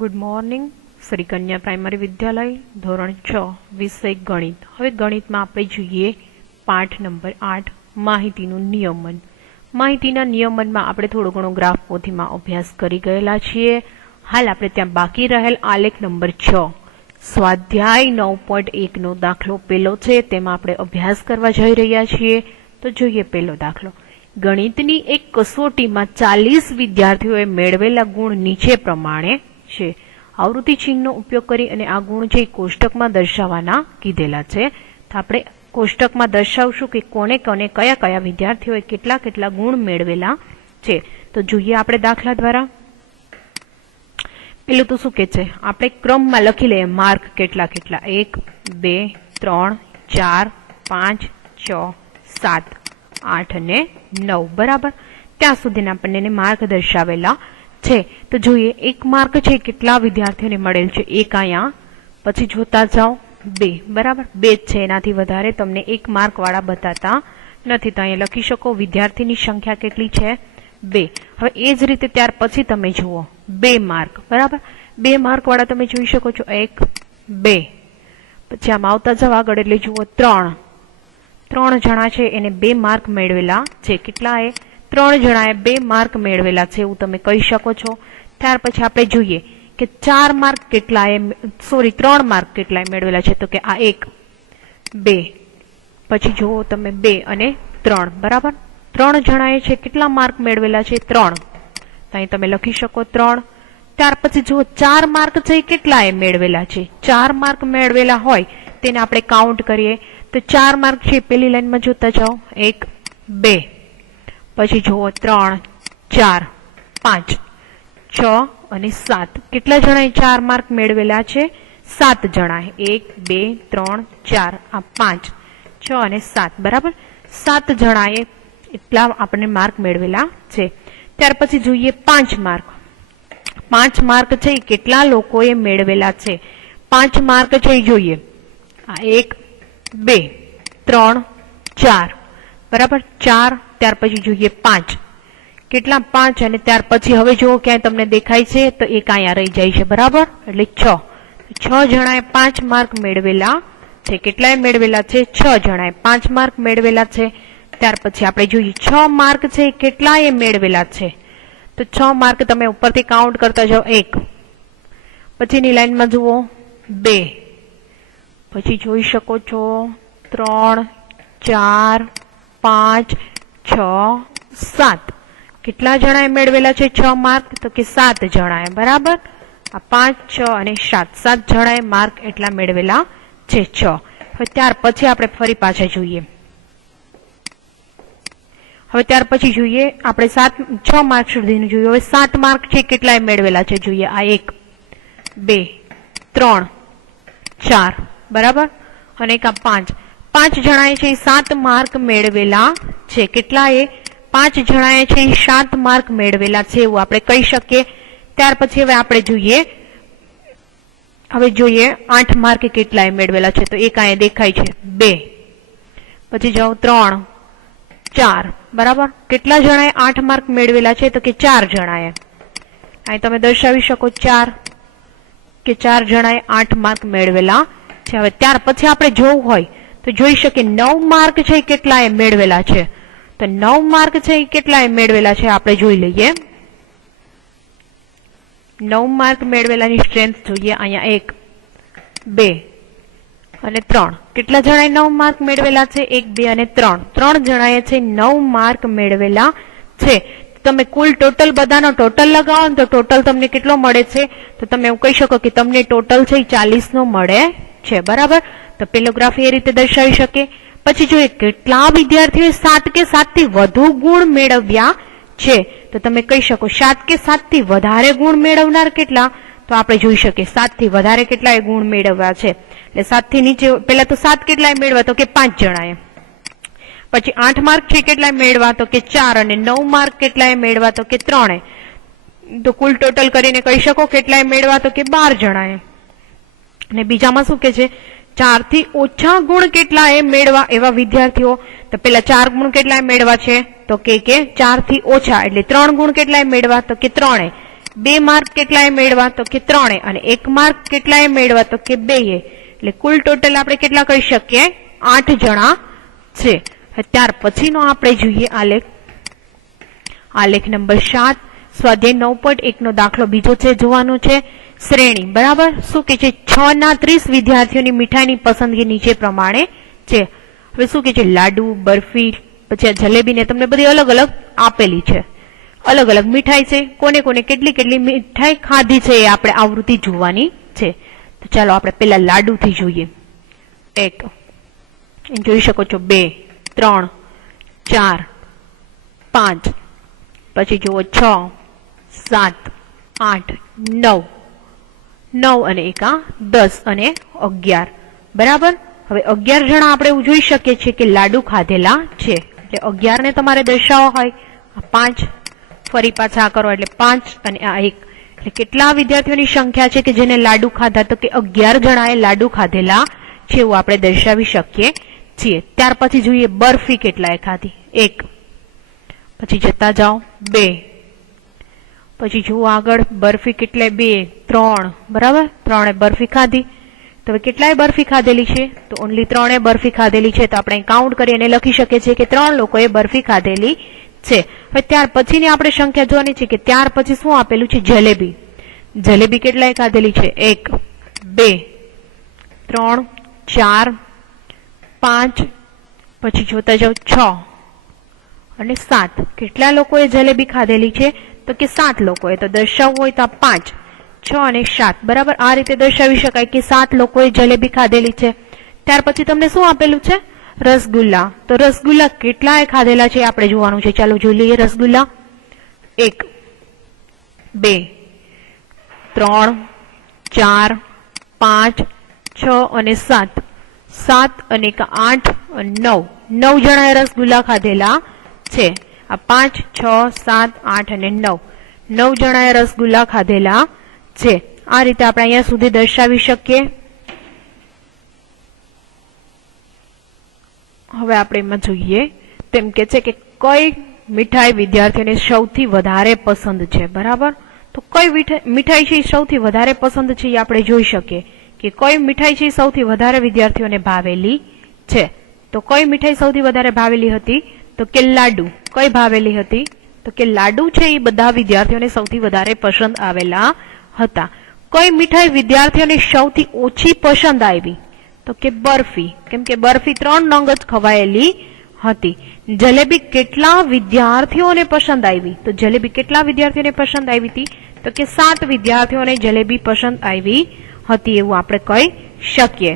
Good morning. Shri કન્યા primary વિદ્યાલય ધોરણ 6 વિષય ગણિત. હવે ગણિતમાં આપણે જોઈએ પાઠ નંબર 8 માહિતીનું નિયમન. માહિતીના નિયમનમાં આપણે થોડો ઘણો ગ્રાફ પોથીમાં અભ્યાસ કરી ગયેલા છીએ. હાલ આપણે ત્યાં બાકી રહેલ આલેખ નંબર 6 સ્વાધ્યાય 9.1 નો દાખલો પહેલો છે, તેમાં આપણે અભ્યાસ કરવા જઈ રહ્યા છીએ. તો જોઈએ પહેલો દાખલો. ગણિતની એક કસોટીમાં 40 વિદ્યાર્થીઓએ મેળવેલા ગુણ નીચે પ્રમાણે છે. આવૃત્તિ ચિહ્નનો ઉપયોગ કરી અને આ ગુણ છે કોષ્ટકમાં દર્શાવવાના કીધેલા છે. તો આપણે કોષ્ટકમાં દર્શાવશું કે કોને કોને કયા કયા વિદ્યાર્થીઓએ કેટલા કેટલા ગુણ મેળવેલા છે. તો જોઈએ આપણે દાખલા દ્વારા. પેલું તો શું કે છે, આપણે ક્રમમાં લખી લઈએ માર્ક કેટલા કેટલા 1 2 3 4 5 6 7 8 અને 9 બરાબર. ત્યાં સુધીના આપણને માર્ક દર્શાવેલા છે. તો જોઈએ એક માર્ક છે કેટલા વિદ્યાર્થીઓને મળેલ છે, એક અહીંયા, પછી જોતા જાઓ 2 બરાબર, 2 જ છે, એનાથી વધારે તમને એક માર્ક વાળા બતાતા નથી. તો અહીંયા લખી શકો વિદ્યાર્થીની સંખ્યા કેટલી છે 2. હવે એ જ રીતે ત્યાર પછી તમે જુઓ 2 માર્ક બરાબર, 2 માર્ક વાળા તમે જોઈ શકો છો 1 2. પછી આમ આવતા જાવ આગળ એટલે જુઓ 3 જણા છે એને 2 માર્ક મેળવેલા છે. કેટલા એ 3 જણાએ 2 માર્ક મેળવેલા છે એવું તમે કહી શકો છો. ત્યાર પછી આપણે જોઈએ કે 4 માર્ક કેટલા એ 3 માર્ક કેટલા મેળવેલા છે. તો કે આ 1 2, પછી જુઓ તમે 2 અને 3 બરાબર. 3 જણાએ છે કેટલા માર્ક મેળવેલા છે 3. તો અહીં તમે લખી શકો 3. ત્યાર પછી જુઓ 4 માર્ક છે કેટલા એ મેળવેલા છે. 4 માર્ક મેળવેલા હોય તેને આપણે કાઉન્ટ કરીએ. તો 4 માર્ક છે પેલી લાઈનમાં જોતા જાઓ 1 2, પછી જુઓ 3 4 5 6 અને 7. કેટલા જણાએ 4 માર્ક મેળવેલા છે 7 જણાએ. 1 2 3 4 આ 5 6 અને 7 બરાબર. 7 જણાએ એટલા આપણને માર્ક મેળવેલા છે. ત્યાર પછી જોઈએ 5 માર્ક. 5 માર્ક છે કેટલા લોકોએ મેળવેલા છે. 5 માર્ક છે જોઈએ આ 1 2 3 4 બરાબર 4. ત્યાર પછી જોઈએ 5 કેટલા 5 અને ત્યાર પછી હવે જુઓ ક્યાંય તમને દેખાય છે તો એક અહીંયા રહી જાય છે બરાબર, એટલે 6 જણાએ 5 માર્ક મેળવેલા છે. કેટલાએ મેળવેલા છે 6 જણાએ 5 માર્ક મેળવેલા છે. ત્યાર પછી આપણે જોઈએ 6 માર્ક છે કેટલાએ મેળવેલા છે. તો 6 માર્ક તમે ઉપરથી કાઉન્ટ કરતા જાઓ 1, પછીની લાઈનમાં જુઓ 2, પછી જોઈ શકો છો 3 4 5 6 7. કેટલા જણાએ મેળવેલા છે 6 માર્ક. તો કે 7 જણાએ બરાબર. આ 5 6 અને 7 જણાએ માર્ક એટલા મેળવેલા છે 6. હવે ત્યાર પછી આપણે ફરી પાછા જોઈએ. હવે ત્યાર પછી જોઈએ આપણે 6 માર્ક સુધીનું જોઈએ. હવે 7 માર્ક છે કેટલાએ મેળવેલા છે જોઈએ આ 1 2 3 4 બરાબર, અને એક આ 5 જણાએ છે 7 માર્ક મેળવેલા છે. કેટલાએ 5 જણાએ છે 7 માર્ક મેળવેલા છે એવું આપણે કહી શકીએ. ત્યાર પછી હવે આપણે જોઈએ 8 માર્ક કેટલાએ મેળવેલા છે. તો એક અહીંયા દેખાય છે 2, પછી જાઓ 3 4 બરાબર. કેટલા જણાએ 8 માર્ક મેળવેલા છે. તો કે 4 જણાએ. અહીં તમે દર્શાવી શકો 4 કે 4 જણાએ 8 માર્ક મેળવેલા છે. હવે ત્યાર પછી આપણે જોવું હોય તો જોઈ શકીએ 9 માર્ક છે કેટલાએ મેળવેલા છે. તો 9 માર્ક છે કેટલાએ મેળવેલા છે આપણે જોઈ લઈએ. 9 માર્ક મેળવેલાની સ્ટ્રેન્થ જોઈએ અહીંયા 1 2 અને 3. કેટલા જણાએ 9 માર્ક મેળવેલા છે 1 2 અને 3 જણાએ છે 9 માર્ક મેળવેલા છે. તમે કુલ ટોટલ બધાનો ટોટલ લગાવો ને તો ટોટલ તમને કેટલો મળે છે. તો તમે એવું કહી શકો કે તમને ટોટલ છે 40 નો મળે છે બરાબર. તો પેલો ગ્રાફ એ રીતે દર્શાવી શકે. પછી જોઈએ કેટલા વિદ્યાર્થીઓએ 7 કે 7 થી વધુ ગુણ મેળવ્યા છે. તો તમે કહી શકો 7 કે 7 થી વધારે ગુણ મેળવનાર કેટલા. તો આપણે જોઈ શકીએ 7 થી વધારે કેટલાએ ગુણ મેળવ્યા છે. એટલે 7 થી નીચે પેલા તો 7 કેટલાએ મેળવ્યા. તો કે 5 જણાએ. પછી 8 માર્ક છે કેટલાએ મેળવ્યા. તો કે 4. અને 9 માર્ક કેટલાએ મેળવ્યા. તો કે 3. તો કુલ ટોટલ કરીને કહી શકો કેટલાએ મેળવ્યા. તો કે 12 જણાએ. અને બીજામાં શું કે છે 4 થી ઓછા ગુણ કેટલાએ મેળવા એવા વિદ્યાર્થીઓ. તો પેલા 4 ગુણ કેટલાએ મેળવા છે. તો કે 4 થી ઓછા એટલે 3 ગુણ કેટલાએ મેળવા. તો કે 3. 2 માર્ક કેટલાએ મેળવા તો કે 3 અને 1 માર્ક કેટલાએ મેળવા તો કે 2 એટલે કુલ ટોટલ આપણે કેટલા કહી શકીએ 8 જણા છે. ત્યાર પછીનો આપણે જોઈએ આલેખ નંબર 7 સ્વાધ્યાય 9.1 નો દાખલો બીજો છે જોવાનો છે શ્રેણી. બરાબર શું કે છે 6 ના 30 વિદ્યાર્થીઓની મીઠાઈની પસંદગી નીચે પ્રમાણે છે. હવે શું કે છે લાડુ બરફી પછી આ જલેબી ને તમને બધી અલગ અલગ આપેલી છે. અલગ અલગ મીઠાઈ છે. કોને કોને કેટલી કેટલી મીઠાઈ ખાધી છે એ આપણે આવૃત્તિ જોવાની છે. તો ચાલો આપણે પેલા લાડુ થી જોઈએ. 1 જોઈ શકો છો 2 3 4 5 પછી જુઓ 6 7 8 9 9 અને 1 10 અને 11. બરાબર હવે 11 જણા આપણે જોઈ શકીએ છીએ કે લાડુ ખાધેલા છે એટલે 11 ને તમારે દર્શાવવા હોય 5 ફરી પાછા કરો એટલે 5 અને આ 1 એટલે કેટલા વિદ્યાર્થીઓની સંખ્યા છે કે જેને લાડુ ખાધા તો કે 11 જણાએ લાડુ ખાધેલા છે એવું આપણે દર્શાવી શકીએ છીએ. ત્યાર પછી જોઈએ બરફી કેટલાએ ખાધી 1 પછી જતા જાઓ 2 પછી જુઓ આગળ બરફી કેટલાય 2 3 બરાબર 3 બરફી ખાધી. તો હવે કેટલાય બરફી ખાધેલી છે તો ઓનલી 3 બરફી ખાધેલી છે તો આપણે કાઉન્ટ કરી અને લખી શકીએ છીએ કે 3 લોકોએ બરફી ખાધેલી છે. હવે ત્યાર પછીની આપણે સંખ્યા જોવાની છે કે ત્યાર પછી શું આપેલું છે જલેબી. જલેબી કેટલાય ખાધેલી છે 1 2 3 4 5 પછી જોતા જાઓ 6 અને 7. કેટલા લોકોએ જલેબી ખાધેલી છે તો કે 7 લોકોએ. તો દર્શાવવું હોય તો 5 6 અને 7 બરાબર આ રીતે દર્શાવી શકાય કે 7 લોકોએ જલેબી ખાધેલી છે. ત્યાર પછી તમને શું આપેલું છે રસગુલ્લા. તો રસગુલ્લા કેટલાએ ખાધેલા છે આપણે જોવાનું છે. ચાલો જોઈ લઈએ રસગુલ્લા 1 2 3 4 5 6 અને 7 7 અને 8 અને 9 9 જણાએ રસગુલ્લા ખાધેલા છે. આ 5 6 7 8 અને 9 9 જણાએ રસગુલ્લા ખાધેલા છે. આ રીતે આપણે અહીંયા સુધી દર્શાવી શકીએ. હવે આપણે એમાં જોઈએ તેમ કે છે કે કઈ મીઠાઈ વિદ્યાર્થીઓને સૌથી વધારે પસંદ છે. બરાબર તો કઈ મીઠાઈ છે સૌથી વધારે પસંદ છે એ આપણે જોઈ શકીએ કે કઈ મીઠાઈ છે સૌથી વધારે વિદ્યાર્થીઓને ભાવેલી છે. તો કઈ મીઠાઈ સૌથી વધારે ભાવેલી હતી તો કે લાડુ. કઈ ભાવેલી હતી તો કે લાડુ છે એ બધા વિદ્યાર્થીઓને સૌથી વધારે પસંદ આવેલા હતા. કઈ મીઠાઈ વિદ્યાર્થીઓને સૌથી ઓછી પસંદ આવી તો કે બરફી. કેમ કે બરફી 3 નંગ જ ખવાયેલી હતી. જલેબી કેટલા વિદ્યાર્થીઓને પસંદ આવી તો જલેબી કેટલા વિદ્યાર્થીઓને પસંદ આવી હતી તો કે 7 વિદ્યાર્થીઓને જલેબી પસંદ આવી હતી એવું આપણે કહી શકીએ.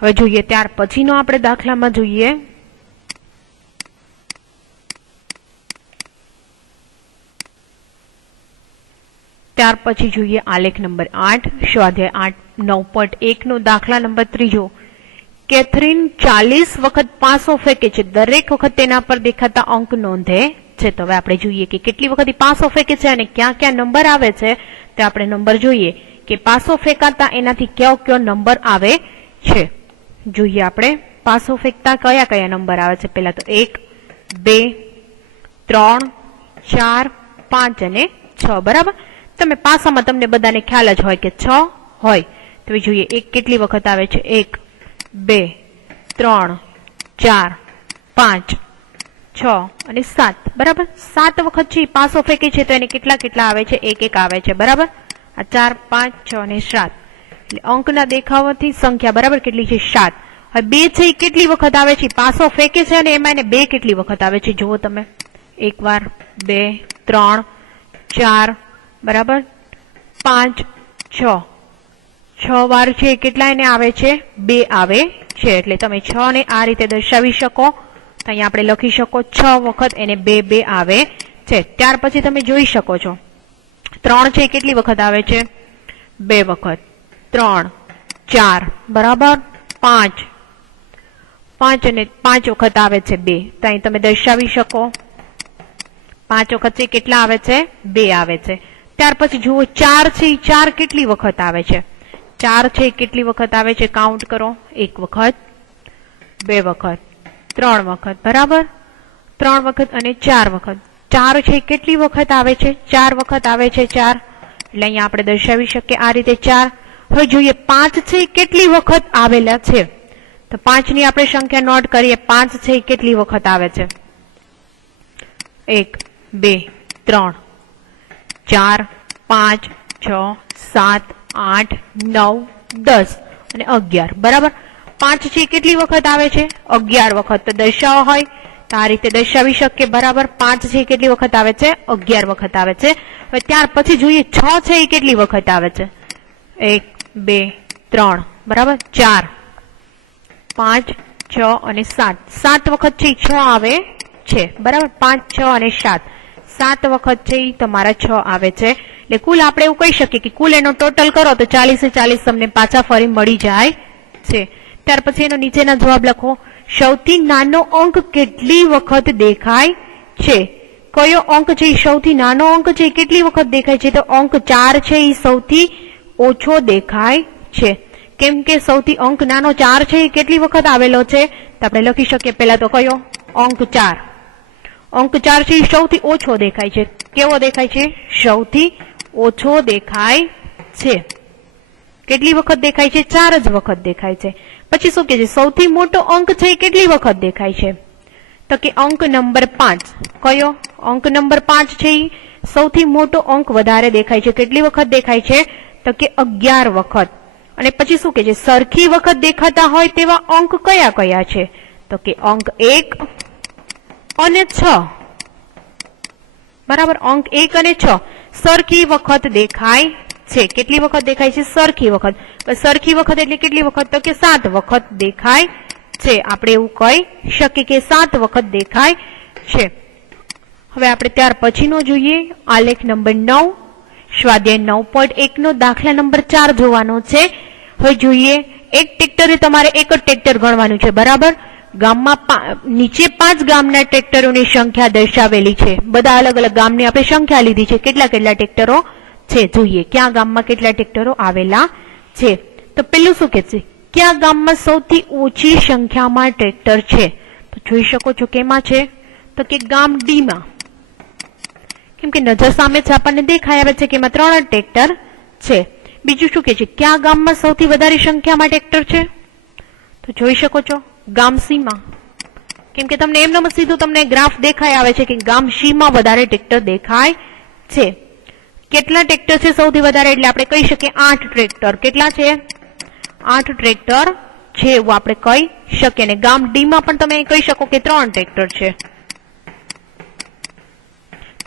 હવે જોઈએ ત્યાર પછીનો આપણે દાખલામાં જોઈએ ત્યાર પછી જોઈએ આલેખ નંબર 8 સ્વાધ્યાય 9.1 નો દાખલા નંબર 3. કેથરીન 40 વખત પાસો ફેંકે છે. દરેક વખત તેના પર દેખાતા અંક નોંધે છે. તો હવે આપણે જોઈએ કે કેટલી વખત પાસો ફેંકે છે અને ક્યાં ક્યાં નંબર આવે છે તે આપણે નંબર જોઈએ કે પાસો ફેંકાતા એનાથી કયો કયો નંબર આવે છે. જોઈએ આપણે પાસો ફેંકતા કયા કયા નંબર આવે છે. પહેલા તો 1 2 3 4 5 અને 6. બરાબર તમે પાસામાં તમને બધાને ખ્યાલ જ હોય કે 6 હોય. તો જોઈએ 1 કેટલી વખત આવે છે 1 2 3 4 5 6 અને 7. બરાબર 7 વખત છે પાસો ફેંકે છે તો એને કેટલા કેટલા આવે છે 1 1 આવે છે. બરાબર આ 4 5 6 અને 7 એટલે અંકના દેખાવાથી સંખ્યા બરાબર કેટલી છે 7. હવે 2 છે એ કેટલી વખત આવે છે પાસો ફેંકે છે અને એમાં એને 2 કેટલી વખત આવે છે જુઓ તમે. 1 વાર 2 3 4 બરાબર 5 6 6 વાર છે કેટલા એને આવે છે 2 આવે છે. એટલે તમે 6 ને આ રીતે દર્શાવી શકો. તો અહીંયા આપણે લખી શકો 6 વખત એને 2 2 આવે છે. ત્યાર પછી તમે જોઈ શકો છો 3 છે કેટલી વખત આવે છે 2 વખત 3 4 બરાબર 5 5 અને 5 વખત આવે છે 2. તો અહીં તમે દર્શાવી શકો 5 વખત છે કેટલા આવે છે 2 આવે છે. ત્યાર પછી જુઓ 4 છે 4 કેટલી વખત આવે છે 4 છે કેટલી વખત આવે છે કાઉન્ટ કરો 1 વખત 2 વખત 3 વખત બરાબર 3 વખત અને 4 વખત 4 છે કેટલી વખત આવે છે? 4 વખત આવે છે 4, એટલે અહીંયા આપણે દર્શાવી શકીએ આ રીતે 4. હવે જોઈએ 5 છે કેટલી વખત આવેલા છે, તો 5 ની આપણે સંખ્યા નોટ કરીએ. 5 છે કેટલી વખત આવે છે? 1 2 3 4 5 6 7 8 9 10 અને 11. બરાબર. 5 છે કેટલી વખત આવે છે? 11 વખત. તો દર્શાવવા હોય તો આ રીતે દર્શાવી શકીએ. બરાબર. 5 છે કેટલી વખત આવે છે? 11 વખત આવે છે. હવે ત્યાર પછી જોઈએ 6 છે એ કેટલી વખત આવે છે? 1 2 3 બરાબર, 4 5 6 અને 7. 7 વખત છે 6 આવે છે. બરાબર. 5 6 અને 7 7 વખત છે એ તમારા 6 આવે છે. એટલે કુલ આપણે એવું કહી શકીએ કે કુલ એનો ટોટલ કરો તો 40 તમને પાછા ફરી મળી જાય છે. ત્યાર પછી એનો નીચેના જવાબ લખો. સૌથી નાનો અંક કેટલી વખત દેખાય છે? કયો અંક છે એ સૌથી નાનો અંક છે એ કેટલી વખત દેખાય છે? તો અંક 4 છે એ સૌથી ઓછો દેખાય છે. કેમ કે સૌથી અંક નાનો 4 છે એ કેટલી વખત આવેલો છે? તો આપણે લખી શકીએ પહેલા તો કયો? અંક 4. અંક 4 છે એ સૌથી ઓછો દેખાય છે. કેવો દેખાય છે? સૌથી ઓછો દેખાય છે. કેટલી વખત દેખાય છે? 4 જ વખત દેખાય છે. પછી શું કે છે? સૌથી મોટો અંક છે એ કેટલી વખત દેખાય છે? તો કે અંક નંબર 5. કયો? અંક નંબર 5 છે એ સૌથી મોટો અંક વધારે દેખાય છે. કેટલી વખત દેખાય છે? તો કે 11 વખત. અને પછી શું કે છે? સરખી વખત દેખાતા હોય તેવા અંક કયા કયા છે? તો કે અંક 1 અને 6. બરાબર. અંક 1 અને 6 સરખી વખત દેખાય છે. કેટલી વખત દેખાય છે? સરખી વખત. સરખી વખત એટલે કેટલી વખત? તો કે 7 વખત દેખાય છે. આપણે એવું કહી શકીએ કે 7 વખત દેખાય છે. હવે આપણે ત્યાર પછીનો જોઈએ આલેખ નંબર 9, સ્વાધ્યાય 9.1 નો દાખલા નંબર 4 જોવાનો છે. હવે જોઈએ એક ટ્રેક્ટરે તમારે એક જ ટ્રેક્ટર ગણવાનું છે. બરાબર. ગામમાં નીચે 5 ગામના ટ્રેક્ટરોની સંખ્યા દર્શાવેલી છે. બધા અલગ અલગ ગામની આપણે સંખ્યા લીધી છે. કેટલા કેટલા ટ્રેક્ટરો છે જોઈએ. ક્યાં ગામમાં કેટલા ટ્રેક્ટરો આવેલા છે? તો પેલું શું કે છે? ક્યાં ગામમાં સૌથી ઓછી સંખ્યામાં ટ્રેક્ટર છે? તો જોઈ શકો છો કેમાં છે? તો કે ગામ ડી માં. કેમ કે નજર સામે જ આપણને દેખાય આવે છે કે એમાં 3 જ ટ્રેક્ટર છે. બીજું શું કે છે? ક્યાં ગામમાં સૌથી વધારે સંખ્યામાં ટ્રેક્ટર છે? તો જોઈ શકો છો ગામ સી માં. કેમ કે તમને એમનો સીધું તમને ગ્રાફ દેખાય આવે છે કે ગામ સી માં વધારે ટ્રેક્ટર દેખાય છે. કેટલા ટ્રેક્ટર છે સૌથી વધારે? એટલે આપણે કહી શકીએ 8 ટ્રેક્ટર. કેટલા છે? 8 ટ્રેક્ટર છે એવું આપણે કહી શકીએ. ને ગામ ડી માં પણ તમે કહી શકો કે 3 ટ્રેક્ટર છે.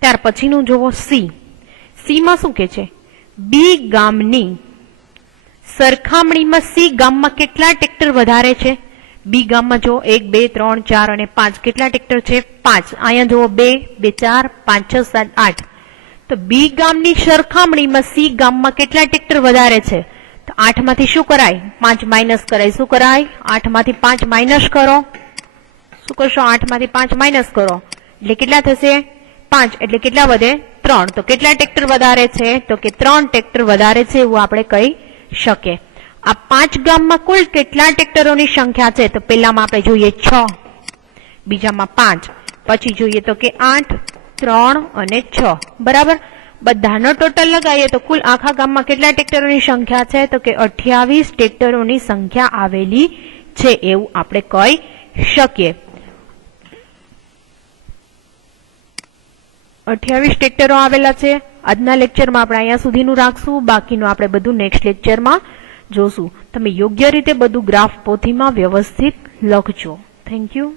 ત્યાર પછીનું જોવો સી. સી માં શું કે છે? બી ગામની સરખામણીમાં સી ગામમાં કેટલા ટ્રેક્ટર વધારે છે? બી ગામમાં જો 1 2 3 4 અને 5 કેટલા ટ્રેક્ટર છે? 5. અહીંયા જુઓ 2 2 4 5 6 7 8. તો બી ગામની સરખામણીમાં સી ગામમાં કેટલા ટ્રેક્ટર વધારે છે? તો 8 માંથી શું કરાય? 5 માઇનસ કરાય. શું કરાય? 8 માંથી 5 માઇનસ કરો. શું કરશો? 8 માંથી 5 માઇનસ કરો એટલે કેટલા થશે? 5. એટલે કેટલા વધે? 3. તો કેટલા ટ્રેક્ટર વધારે છે? તો કે 3 ટ્રેક્ટર વધારે છે એવું આપણે કહી શકીએ. આ 5 ગામમાં કુલ કેટલા ટ્રેક્ટરોની સંખ્યા છે? તો પહેલામાં આપણે જોઈએ 6, બીજામાં 5, પછી જોઈએ તો કે 8, 3 અને 6. બરાબર. બધાનો ટોટલ લગાવીએ તો કુલ આખા ગામમાં કેટલા ટ્રેક્ટરોની સંખ્યા છે? તો કે 28 ટ્રેક્ટરોની સંખ્યા આવેલી છે એવું આપણે કહી શકીએ. 28 ટ્રેક્ટરો આવેલા છે. આજના લેક્ચરમાં આપણે અહીંયા સુધીનું રાખશું. બાકીનું આપણે બધું નેક્સ્ટ લેક્ચરમાં જોશું. તમે યોગ્ય રીતે બધું ગ્રાફ પોથીમાં વ્યવસ્થિત લખજો. Thank you.